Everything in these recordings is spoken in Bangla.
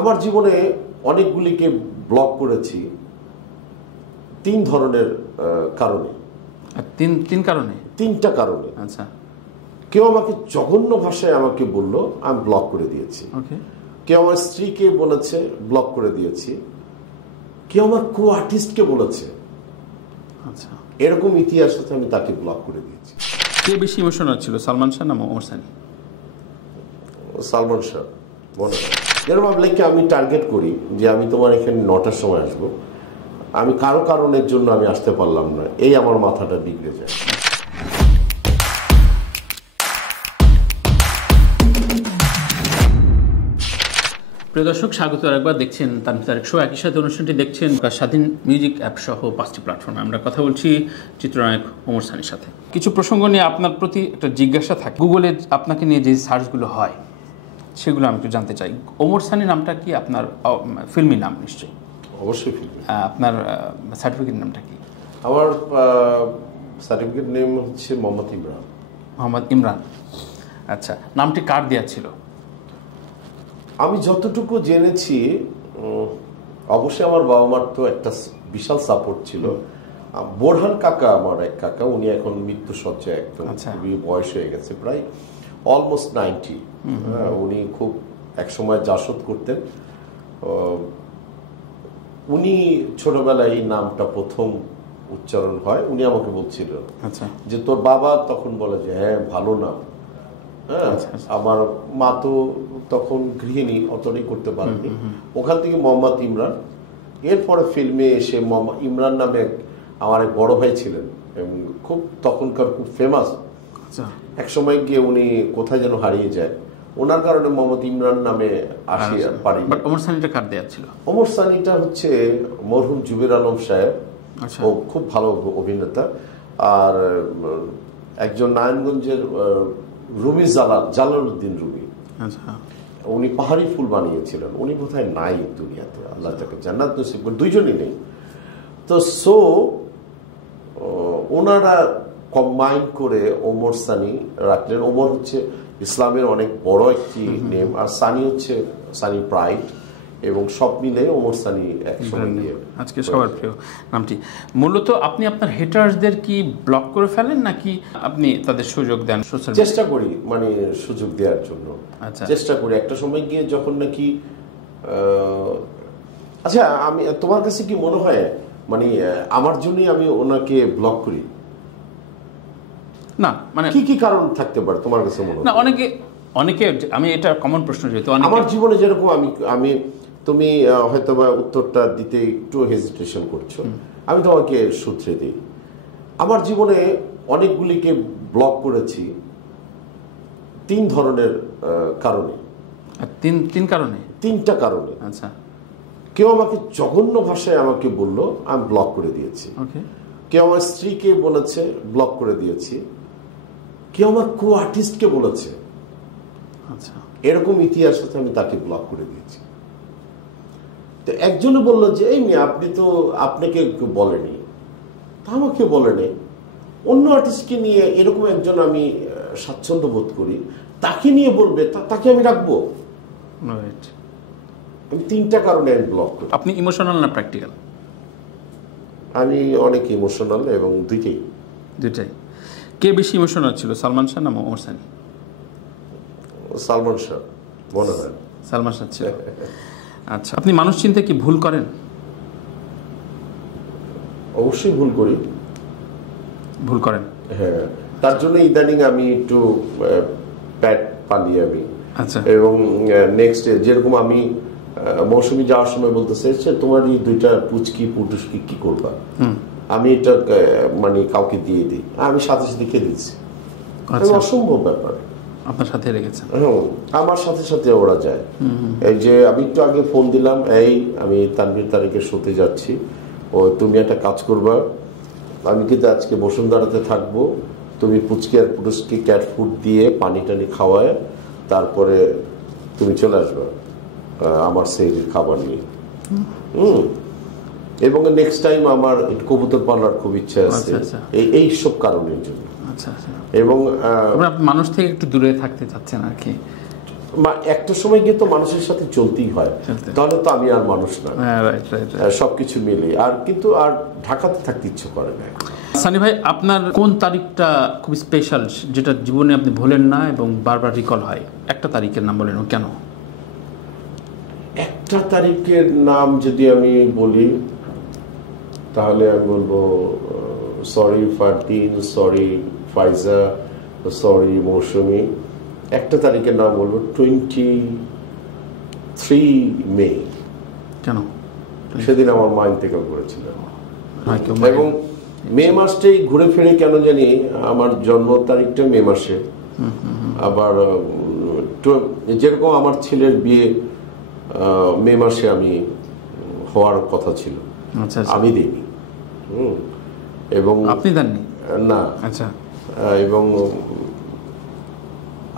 আমার জীবনে অনেকগুলিকে ব্লক করেছি তিন ধরনের কারণে। তিনটা কারণে। আচ্ছা। কেউ আমাকে জঘন্য ভাষায় আমাকে বলল, আমি ব্লক করে দিয়েছি। কেউ আমার স্ত্রীকে বলেছে, ব্লক করে দিয়েছি। কেউ আমার কো আর্টিস্টকে বলেছে। আচ্ছা, এরকম ইতিহাস আছে, আমি তাকে ব্লক করে দিয়েছি। কে বেশি ইমোশনাল ছিল, সালমান শাহ না ওমর সানি? সালমান শাহ মনে হয়। যেরকম আপনাকে আমি টার্গেট করি যে আমি তোমার এখানে 9টার সময় আসবো, আমি কারো কারণের জন্য আমি আসতে পারলাম না, এই আমার মাথাটা বিগড়ে যায়। প্রিয় দর্শক, স্বাগত আরেকবার। দেখছেন তানভীর তারেক শো। একই সাথে অনুষ্ঠানটি দেখছেন স্বাধীন মিউজিক অ্যাপ সহ 5টি প্ল্যাটফর্মে। আমরা কথা বলছি চিত্রনায়ক ওমর সানির সাথে। কিছু প্রসঙ্গ নিয়ে আপনার প্রতি একটা জিজ্ঞাসা থাকে। গুগলে আপনাকে নিয়ে যে সার্চগুলো হয় সেগুলো আমি একটু জানতে চাই। ওমর সানি নামটা কি আপনার ফিল্মি নাম? নিশ্চয়ই। অবশ্যই ফিল্মি। আপনার সার্টিফিকেট নামটা কি? আমার সার্টিফিকেট নেম হচ্ছে মোহাম্মদ ইমরান। মোহাম্মদ ইমরান। আচ্ছা, নামটি কার দেওয়া ছিল? আমি যতটুকু জেনেছি, অবশ্যই আমার বাবা মার তো একটা বিশাল সাপোর্ট ছিল। বোরহান কাকা, আমার এক কাকা, উনি এখন মৃত্যু সজ্জায়, একদম খুবই বয়স হয়ে গেছে, প্রায় অলমোস্ট 90। উনি খুব একসময় জাসদ করতেন। উনি ছোটবেলায় এই নামটা প্রথম উচ্চারণ হয়, উনি আমাকে বলছিল যে তোর বাবা তখন বলে যে হ্যাঁ ভালো নাম। হ্যাঁ, আমার মা তো তখন গৃহিণী, অতটাই করতে পারেনি। ওখান থেকে মোহাম্মদ ইমরান। এরপরে ফিল্মে এসে মোহাম্মদ ইমরান নামে আমার এক বড় ভাই ছিলেন, খুব তখনকার খুব ফেমাস। এক সময় গিয়ে উনি কোথায় যেন হারিয়ে যায়, ওনার কারণে মোহাম্মদ ইমরান নামে আসি পারি। ওমর সানিটা কার দেয়া ছিল? ওমর সানিটা হচ্ছে মরহুম জুবের আলম সাহেব, ও খুব ভালো অভিনেতা। আর একজন নারায়ণগঞ্জের রুমি জালালউদ্দিন রুমি, উনি পাহাড়ি ফুল বানিয়েছিলেন। উনি কোথায় নাই দুনিয়াতে, আল্লাহ তাকে জান্নাত নসিব করে, দুইজনই নেই তো। সো ওনারা কম্বাইন করে ওমর সানি রাখলেন। ওমর হচ্ছে ইসলামের অনেক বড় একটি নেম, আর সানি হচ্ছে সানি প্রাইড, এবং সব মিলে ওমর সানি একসঙ্গে নিয়ে আজকে সবার প্রিয় নামটি। মূলত আপনি আপনার হেটার্সদের কি ব্লক করে ফেলেন, নাকি আপনি তাদের সুযোগ দেন? চেষ্টা করি, মানে সুযোগ দেওয়ার জন্য চেষ্টা করি। একটা সময় গিয়ে যখন নাকি আচ্ছা, আমি তোমার কাছে কি মনে হয় মানে আমার জন্যই আমি ওনাকে ব্লক করি? না, মানে কি কি কারণ থাকতে পারে তোমার কাছে মনে হয়? না, অনেকে আমি এটা কমন প্রশ্ন, যেহেতু আমার জীবনে যেরকম আমি তুমি হয়তো বা উত্তরটা দিতে একটু হেজিটেশন করছো, আমি তোমাকে সূত্রে দিই। আমার জীবনে অনেকগুলিকে ব্লক করেছি তিন ধরনের কারণে। তিনটা কারণে। আচ্ছা। কেউ আমাকে জঘন্য ভাষায় আমাকে বলল, আমি ব্লক করে দিয়েছি। কেউ আমার স্ত্রীকে বলেছে, ব্লক করে দিয়েছি। কেউ আমার কো আর্টিস্টকে বলেছে। আচ্ছা, এরকম ইতিহাস আছে, আমি তাকে ব্লক করে দিয়েছি। তো একজনে বললো যে এই মেয়ে, আপনি তো আপনাকে বলেনি, তা আমাকে বলেনি, অন্য আর্টিস্টকে নিয়ে এরকম একজন আমি স্বাচ্ছন্দ্য বোধ করি, তাকে নিয়ে বলবে, তাকে আমি রাখবো। আমি তিনটা কারণে আমি ব্লক করি। আপনি ইমোশনাল না প্র্যাকটিক্যাল? আমি অনেক ইমোশনাল, এবং দুইটাই। কে বেশি ইমোশনাল ছিল, সালমান শাহ না ওমর সানি? সালমান শাহ মনে হয়। সালমান শাহ ছিল। আচ্ছা, আপনি মানুষ চিনতে কি ভুল করেন? অবশ্যই ভুল করি। ভুল করেন? হ্যাঁ, তার জন্য ইদানিং আমি একটু প্যাট পালি আমি। আচ্ছা। এবং নেক্সট যেরকম আমি মৌসুমি যাওয়ার সময় বলতেছে তোমার এই দুইটা পুচকি পুটুসকি কি করবা, আমি এটা মানে কাউকে দিয়ে দিই, আমি সাথে সাথে খেয়ে দিচ্ছি। অসম্ভব ব্যাপার। আপনার সাথে লেগেছে? আমার সাথে সাথে ওরা যায়। এই যে আমি একটু আগে ফোন দিলাম, এই আমি তানভীর তারেকের শোতে যাচ্ছি, ও তুমি একটা কাজ করবা, আমি কিন্তু আজকে বসুন্ধরাতে থাকবো, তুমি পুচকি আর পুটুসকি ক্যাট ফুড দিয়ে পানি টানি খাওয়ায় তারপরে তুমি চলে আসবে আমার সেই খাবার নিয়ে। এবং নেক্সট টাইম আমার কবুতর পালার খুব ইচ্ছা আছে, এই সব কারণের জন্য। আচ্ছা। এবং মানুষ থেকে একটু দূরে থাকতে চাচ্ছেন আর কি? একটা সময় গিয়ে তো মানুষের সাথে চলতেই হয়, তাহলে তো আমি আর মানুষ না। সবকিছু মিলে আর কিন্তু আর ঢাকাতে থাকতে ইচ্ছে করে না। সানি ভাই, আপনার কোন তারিখটা খুব স্পেশাল, যেটা জীবনে আপনি ভোলেন না এবং বারবার রিকল হয়? একটা তারিখের নাম বলেন, কেন? একটা তারিখের নাম যদি আমি বলি তাহলে আমি বলবো সরি ফারদিন, সরি ফাইজা, সরি মৌসুমি। একটা তারিখের নাম বলবো 23 মে। কেন? সেদিন আমার মা ইন্তেকাল করেছিল এবং মে মাসটাই ঘুরে ফিরে কেন জানি আমার জন্ম তারিখটা মে মাসে। আবার যেরকম আমার ছেলের বিয়ে মে মাসে আমি হওয়ার কথা ছিল, আমি দিইনি। এবং আপনি দেননি? না। আচ্ছা। এবং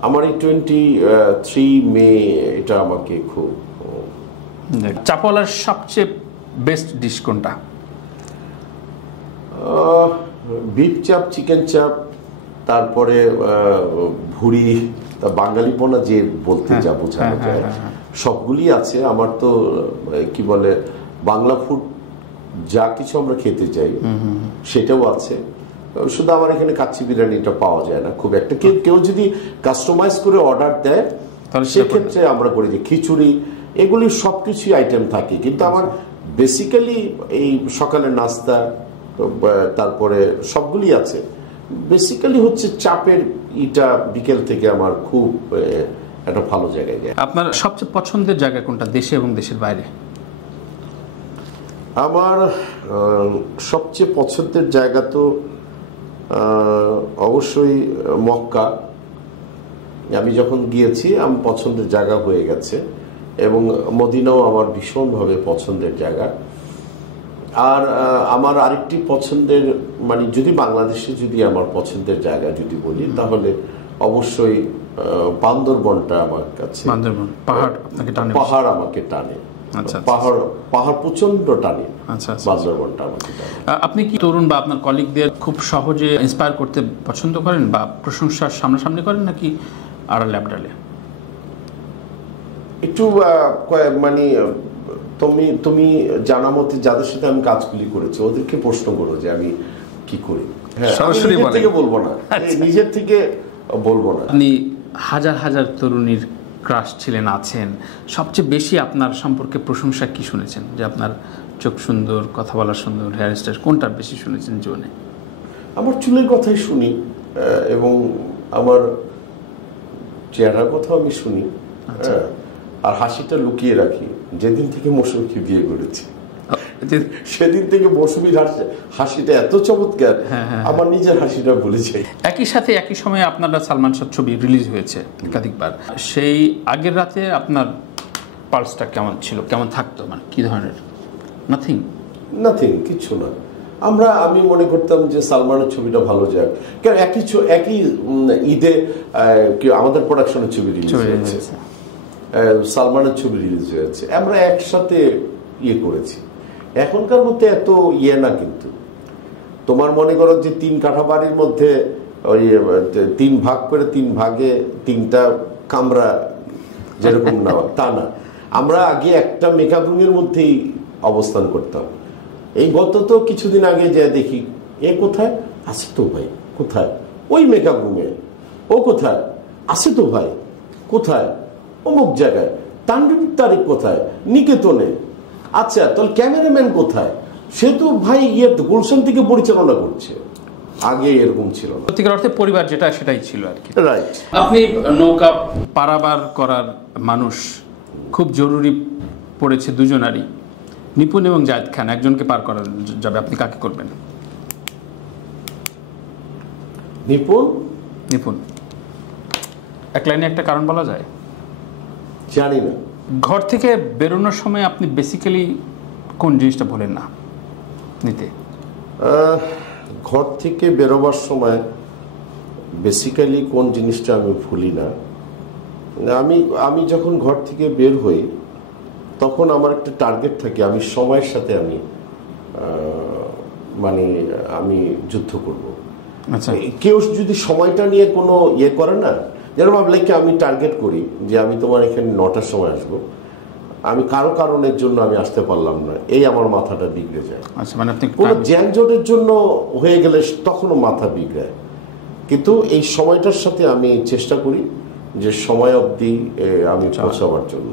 আমার এই 23 মে এটা আমাকে খুব। চাপওয়ালার সবচেয়ে বেস্ট ডিশ কোনটা? বিফ চাপ, চিকেন চাপ, তারপরে ভুড়ি, বাঙালিপনা যে বলতে যা বোঝানো যায় সবগুলি আছে। আমার তো কি বলে বাংলা ফুড যা কিছু আমরা খেতে চাই সেটাও আছে। শুধু আমার এখানে কাচ্চি বিরিয়ানিটা পাওয়া যায় না খুব একটা। কেউ যদি কাস্টমাইজ করে অর্ডার দেয় সেক্ষেত্রে আমরা করি যে খিচুড়ি, এগুলি সবকিছু আইটেম থাকে। কিন্তু আমার বেসিক্যালি এই সকালের নাস্তা, তারপরে সবগুলি আছে। বেসিক্যালি হচ্ছে চাপের ইটা বিকেল থেকে আমার খুব একটা ভালো জায়গায় যায়। আপনার সবচেয়ে পছন্দের জায়গা কোনটা, দেশে এবং দেশের বাইরে? আমার সবচেয়ে পছন্দের জায়গা তো অবশ্যই মক্কা। আমি যখন গিয়েছি আমার পছন্দের জায়গা হয়ে গেছে, এবং মদিনাও আমার ভীষণভাবে পছন্দের জায়গা। আর আমার আরেকটি পছন্দের, মানে যদি বাংলাদেশে যদি আমার পছন্দের জায়গা যদি বলি তাহলে অবশ্যই বান্দরবনটা আমার কাছে। পাহাড় আমাকে টানে, পাহাড় প্রচন্ড টানে। বান্দরবনটা আমাকে টানে। আপনি কি তরুণ বা আপনার কলিগদের খুব সহজে ইন্সপায়ার করতে পছন্দ করেন বা প্রশংসার সামনাসামনি করেন, নাকি আড়ালে আবডালে? একটু মানে তুমি জানা মতে যাদের সাথে আমি কাজগুলি করেছি ওদেরকে প্রশ্ন করো যে আমি কি করি। সরাসরি থেকে বলবো না, নিজের থেকে বলবো না। আপনি হাজার হাজার তরুণীর ক্রাশ ছিলেন, আছেন, সবচেয়ে বেশি আপনার সম্পর্কে প্রশংসা কি শুনেছেন? যে আপনার চোখ সুন্দর, কথা বলা সুন্দর, হেয়ার স্টাইল, কোনটা বেশি শুনেছেন জীবনে? আমার চুলের কথাই শুনি এবং আমার চেহারার কথাও আমি শুনি। আর হাসিটা লুকিয়ে রাখি। যেদিন থেকে মৌসুমীকে বিয়ে করেছি সেদিন থেকে মৌসুমীর হাসিটা এত চমৎকার, আমার নিজের হাসিটা ভুলে যাই। একই সাথে একই সময়ে আপনারা সালমান শাহ ছবি রিলিজ হয়েছে একাধিকবার। সেই আগের রাতে আপনার পালসটা কেমন ছিল, কেমন থাকতো, মানে কি ধরনের? নাথিং, কিচ্ছু না। আমি মনে করতাম যে সালমানের ছবিটা ভালো যায়, কারণ একই ঈদে আমাদের প্রোডাকশনের ছবি রিলিজ হয়েছে, সালমানের ছবি রিলিজ হয়েছে, আমরা একসাথে করেছি। এখনকার মধ্যে এত না, কিন্তু তোমার মনে করো যে 3 কাঠা বাড়ির মধ্যে ওই 3 ভাগ করে 3 ভাগে 3টা কামরা যেরকম নেওয়া তা না। আমরা আগে একটা মেকআপ রুমের মধ্যেই অবস্থান করতাম। এই গত তো কিছুদিন আগে যে দেখি কোথায় আছে তো ভাই, কোথায় ওই মেকআপ রুমে, ও কোথায় আছে তো ভাই, কোথায় অমুক জায়গায়, তাণ্ডবের তারিখ কোথায়, নিকেতনে। আচ্ছা, তাহলে ক্যামেরাম্যান কোথায়? সে তো ভাই গুলশান থেকে পরিচালনা করছে। আগে এরকম ছিল না। সত্যিকার অর্থে পরিবার যেটা সেটাই ছিল আর কি। রাইট। আপনি নৌকা পারাবার করার মানুষ, খুব জরুরি পড়েছে দুজনারই, নিপুণ এবং জায়েদ খান, একজনকে পার করা যাবে, আপনি কাকে করবেন? নিপুণ। এক লাইনে একটা কারণ বলা যায়? জানি না। ঘর থেকে বেরোনোর সময় আপনি বেসিক্যালি কোন জিনিসটা ভোলেন না নিতে? ঘর থেকে বেরোবার সময় বেসিক্যালি কোন জিনিসটা আমি ভুলি না, আমি যখন ঘর থেকে বের হই তখন আমার একটা টার্গেট থাকে, আমি সময়ের সাথে আমি যুদ্ধ করব। আচ্ছা, কেউ যদি সময়টা নিয়ে কোনো করে না, যেরকম আপনাকে আমি টার্গেট করি যে আমি তোমার এখানে 9টার সময় আসবো, আমি কারো কারণের জন্য আমি আসতে পারলাম না, এই আমার মাথাটা বিগড়ে যায়। আচ্ছা, মানে আপনি কোনো জ্যানজটের জন্য হয়ে গেলে তখনও মাথা বিগড়ায়। কিন্তু এই সময়টার সাথে আমি চেষ্টা করি যে সময় অবধি আমি পৌঁছাবার জন্য।